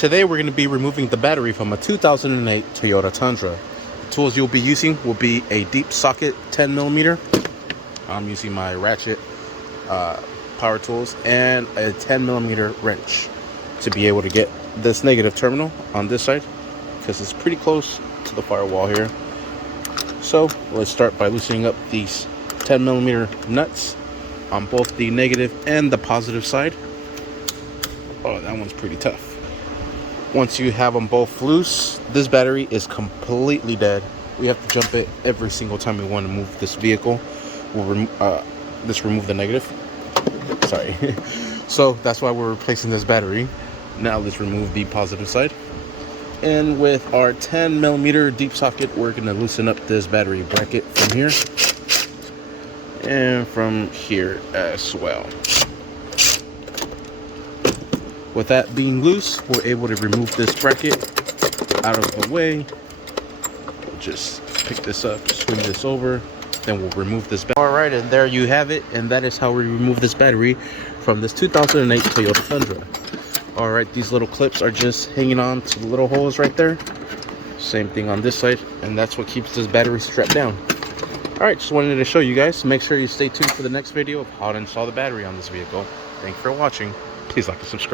Today we're going to be removing the battery from a 2008 Toyota Tundra. The tools you'll be using will be a deep socket 10mm. I'm using my ratchet power tools and a 10mm wrench to be able to get this negative terminal on this side because it's pretty close to the firewall here. So let's start by loosening up these 10mm nuts on both the negative and the positive side. Oh, that one's pretty tough. Once you have them both loose, this battery is completely dead. We have to jump it every single time we want to move this vehicle. We'll remove the negative. Sorry. So that's why we're replacing this battery. Now let's remove the positive side. And with our 10mm deep socket, we're going to loosen up this battery bracket from here and from here as well. With that being loose, we're able to remove this bracket out of the way. We'll just pick this up, swing this over, then we'll remove this battery. All right, and there you have it. And that is how we remove this battery from this 2008 Toyota Tundra. All right, these little clips are just hanging on to the little holes right there. Same thing on this side, and that's what keeps this battery strapped down. All right, just wanted to show you guys. Make sure you stay tuned for the next video of how to install the battery on this vehicle. Thank you for watching. Please like and subscribe.